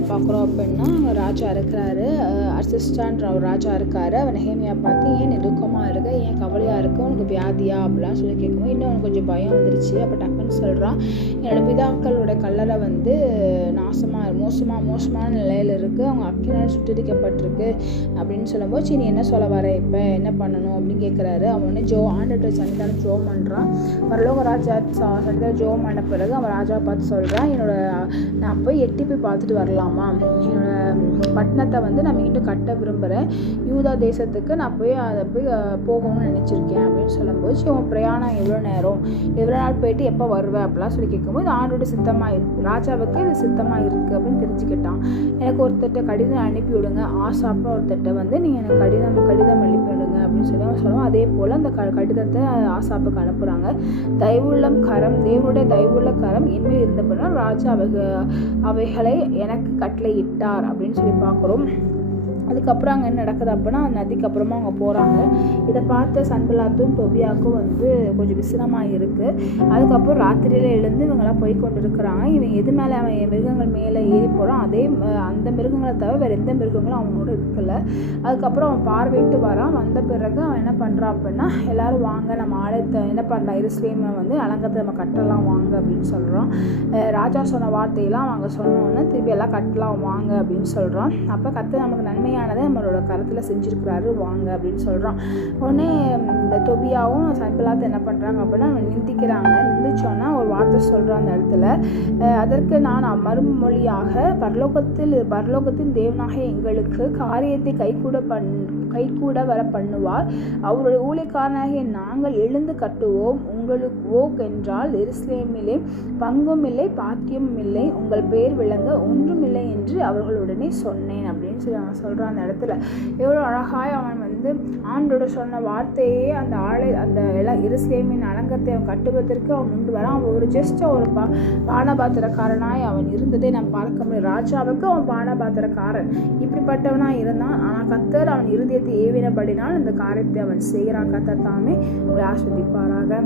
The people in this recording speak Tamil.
என்ன பார்க்குறோம் அப்படின்னா, அங்கே ராஜா இருக்கிறாரு. அசிஸ்டான்ற ஒரு ராஜா இருக்காரு. அவர் நெகேமியா பார்த்து, ஏன் நீ துக்கமாக இருக்க, ஏன் கவலையாக இருக்க, உனக்கு வியாதியா அப்படிலாம் சொல்லி கேட்கும்போது இன்னும் அவனுக்கு கொஞ்சம் பயம் வந்துருச்சு. அப்போ டக்குன்னு சொல்கிறான், என்னோடய பிதாக்களோட கல்லறை வந்து மோசமான நிலையில் இருக்குது, அவங்க அக்கினால் சுட்டரிக்கப்பட்டிருக்கு அப்படின்னு சொல்லும்போது, சரி நீ என்ன சொல்ல வர, இப்போ என்ன பண்ணணும் அப்படின்னு கேட்குறாரு. அவன் உடனே ஆண்டவர்கிட்ட சன்னிதானம் ஜெபம் பண்ணுறான். பரலோக ராஜா சன்னிதானம் ஜெபம் பண்ண பிறகு அவன் ராஜாவை பார்த்து சொல்கிறான், நான் போய் எட்டி போய் பார்த்துட்டு வரலாமா, என்னோட பட்டணத்தை வந்து நான் மீண்டும் கட்ட விரும்புகிறேன், யூதா தேசத்துக்கு நான் போய் போகணும்னு நினச்சிருக்கேன் அப்படின்னு சொல்லும்போது, உன் பிரயாணம் எவ்வளோ நாள் போயிட்டு எப்போ வருவேன் அப்படிலாம் சொல்லி கேட்கும்போது, ஆண்டோட சித்தமாக இருக்குது, ராஜாவுக்கு இது சித்தமாக இருக்குது அப்படின்னு தெரிஞ்சுக்கிட்டான். எனக்கு ஒருத்தட்ட கடிதம் அனுப்பி விடுங்க, ஆசாப்னு ஒருத்தட்ட வந்து நீங்கள் எனக்கு கடிதம் அனுப்பி விடுங்க அப்படின்னு சொல்லி அவன் சொல்லுவான். அதே போல் அந்த கடிதத்தை ஆசாப்புக்கு அனுப்புகிறாங்க. தேவனுடைய தயவுள்ள கரம் என்மேல் இருந்தபடினால் ராஜா அவைகளை எனக்கு கட்டளையிட்டார் அப்படின்னு சொல்லி பார்க்குறோம். அதுக்கப்புறம் அங்கே என்ன நடக்குது அப்படின்னா, நதிக்கு அப்புறமா அவங்க போகிறாங்க. இதை பார்த்த சன்பலாத்தும் தொபியாவுக்கும் வந்து கொஞ்சம் விசிரமாக இருக்குது. அதுக்கப்புறம் ராத்திரியில் எழுந்து இவங்கெல்லாம் போய் கொண்டு இருக்கிறாங்க. இவன் எது மேலே அவன் மிருகங்கள் மேலே ஏறி போகிறான், அந்த மிருகங்களை தவிர வேறு எந்த மிருகங்களும் அவனோட இருக்கல. அதுக்கப்புறம் அவன் பார்வையிட்டு வரான். வந்த பிறகு அவன் என்ன பண்ணுறான் அப்படின்னா, எல்லோரும் வாங்க நம்ம ஆலயத்தை என்ன பண்ணுறான், எருசலேமை வந்து அலங்கத்தை நம்ம கட்டலாம் வாங்க அப்படின்னு சொல்கிறான். ராஜா சொன்ன வார்த்தையெல்லாம் அவங்க சொன்னோன்னே திருப்பி எல்லாம் கட்டலாம் வாங்க அப்படின்னு சொல்கிறான். அப்போ கர்த்தர் நமக்கு நன்மையானதை நம்மளோட கருத்தில் செஞ்சுருக்கிறாரு வாங்க அப்படின்னு சொல்கிறான். உடனே இந்த தொபியாவும் சன்பலாத்தும் என்ன பண்ணுறாங்க அப்படின்னா நிந்திக்கிறாங்க. நிந்திச்சோன்னா ஒரு வார்த்தை சொல்கிறான் அந்த இடத்துல, அதற்கு நான் மறுமொழியாக பரலோகத்தின் தேவனாக எங்களுக்கு காரியத்தை கைகூட வர பண்ணுவார், அவருடைய ஊழியக்காரனாகிய நாங்கள் எழுந்து கட்டுவோம், உங்களுக்கு என்றால் எருசலேமிலே பங்கும் இல்லை பாத்தியமும் இல்லை, உங்கள் பெயர் விளங்க ஒன்றும் இல்லை என்று அவர்களுடனே சொன்னேன் அப்படின்னு சொல்லி அவன் சொல்கிறான். அந்த இடத்துல எவ்வளோ அழகாய் அவன் வந்து ஆண்டோட சொன்ன வார்த்தையே அந்த எருசலேமின் அலங்கத்தை அவன் கட்டுவதற்கு அவன் முன்பு வரான். அவன் ஒரு பானபாத்திரக்காரனாய் அவன் இருந்ததை நாம் பார்க்க முடியும். ராஜாவுக்கு அவன் பானபாத்திரக்காரன் இப்படிப்பட்டவனாக இருந்தான். ஆனால் கர்த்தர் அவன் இருதயத்தை ஏவினபடினால் இந்த காரியத்தை அவன் செய்கிறான். கர்த்தர் தாமே உங்களை ஆஸ்வதிப்பாராக.